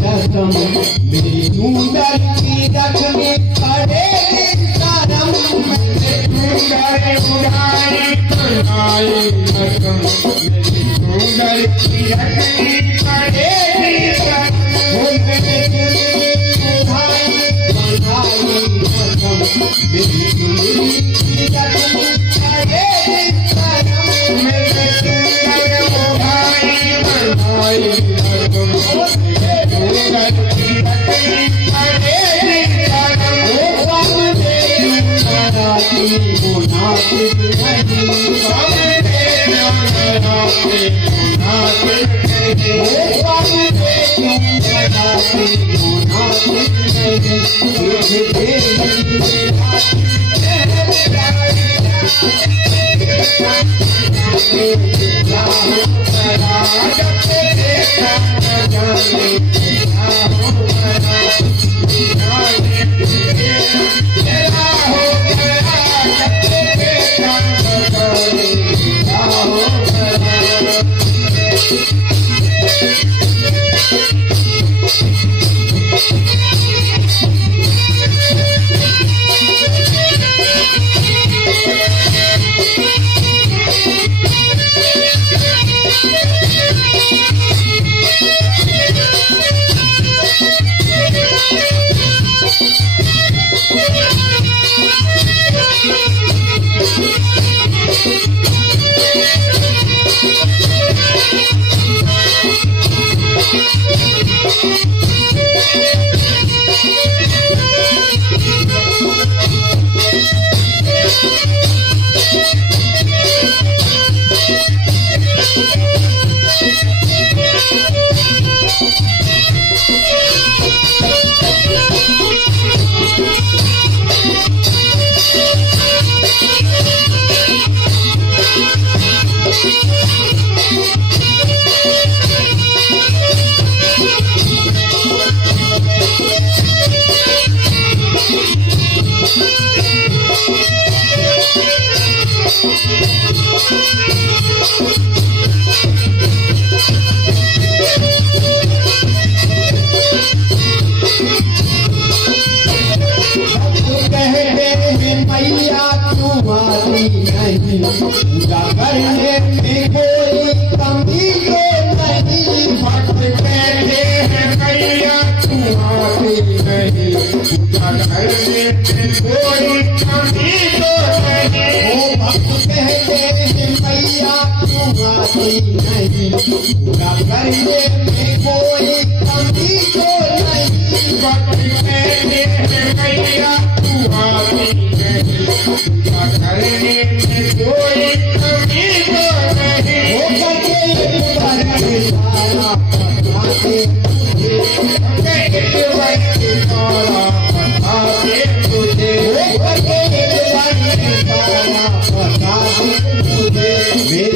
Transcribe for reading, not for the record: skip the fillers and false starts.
रसम मेरी सुंदर की रखने पड़ेगी शरम सुंदर उड़ाई बनाई रसम मेरी सुंदर की रखने पड़ेगी शरम मेरी उड़ाई बनाई रसम मेरी सुंदर की रखने पड़ेगी शरम मेरी सुंदर उड़ाई बनाई रसम पूजा करने में कोई कमी तो नहीं भक्त कहते हैं मैया तुम्हारी नहीं पूजा करने में कोई कमी तो नहीं वो भक्त कहते हैं मैया तुम्हारी नहीं पूजा करने में कोई कमी तो नहीं भक्त कहते हैं मैया तुम्हारी नहीं पूजा करने में कोई कमी तो नहीं हो सके सारा बताते तुझे